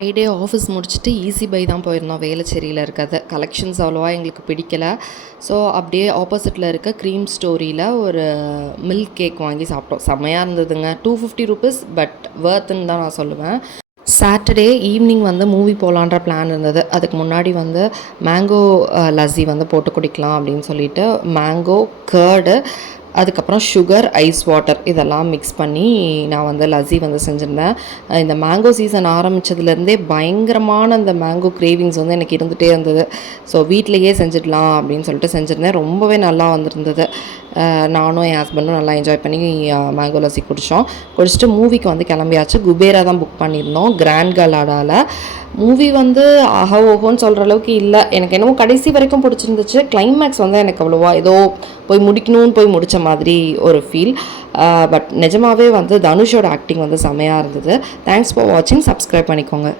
Friday office முடிச்சுட்டு easy by தான் போயிருந்தோம். வேளச்சேரியில் இருக்கிறது. கலெக்ஷன்ஸ் அவ்வளோவா எங்களுக்கு பிடிக்கல. ஸோ அப்படியே ஆப்போசிட்டில் இருக்க க்ரீம் ஸ்டோரியில் ஒரு மில்க் கேக் வாங்கி சாப்பிட்டோம். செம்மையாக இருந்ததுங்க. ₹250 பட் வர்த்துன்னு தான் நான் சொல்லுவேன். சாட்டர்டே ஈவினிங் வந்து மூவி போகலான்ற பிளான் இருந்தது. அதுக்கு முன்னாடி வந்து மேங்கோ லஸ்ஸி வந்து போட்டு குடிக்கலாம் அப்படின்னு சொல்லிட்டு மேங்கோ கர்டு, அதுக்கப்புறம் சுகர், ஐஸ் வாட்டர் இதெல்லாம் மிக்ஸ் பண்ணி நான் வந்து லஸ்ஸி வந்து செஞ்சுருந்தேன். இந்த மேங்கோ சீசன் ஆரம்பித்ததுலேருந்தே பயங்கரமான அந்த மேங்கோ கிரேவிங்ஸ் வந்து எனக்கு இருந்துகிட்டே இருந்தது. ஸோ வீட்டிலையே செஞ்சிடலாம் அப்படின்னு சொல்லிட்டு செஞ்சுருந்தேன். ரொம்பவே நல்லா வந்திருந்தது. நானும் என் ஹஸ்பண்டும் நல்லா என்ஜாய் பண்ணி மேங்கோ லஸ்ஸி குடிச்சிட்டு மூவிக்கு வந்து கிளம்பியாச்சு. குபேரா தான் புக் பண்ணியிருந்தோம், கிராண்ட் கலாடாவில். மூவி வந்து ஆஹா ஓஹோன்னு சொல்கிற அளவுக்கு இல்லை. எனக்கு என்னவோ கடைசி வரைக்கும் பிடிச்சிருந்துச்சு. கிளைமேக்ஸ் வந்து எனக்கு அவ்வளோவா ஏதோ போய் முடித்த மாதிரி ஒரு ஃபீல். பட் நிஜமாகவே வந்து தனுஷோட ஆக்டிங் வந்து செமையாக இருந்தது. தேங்க்ஸ் ஃபார் வாட்சிங். சப்ஸ்கிரைப் பண்ணிக்கோங்க.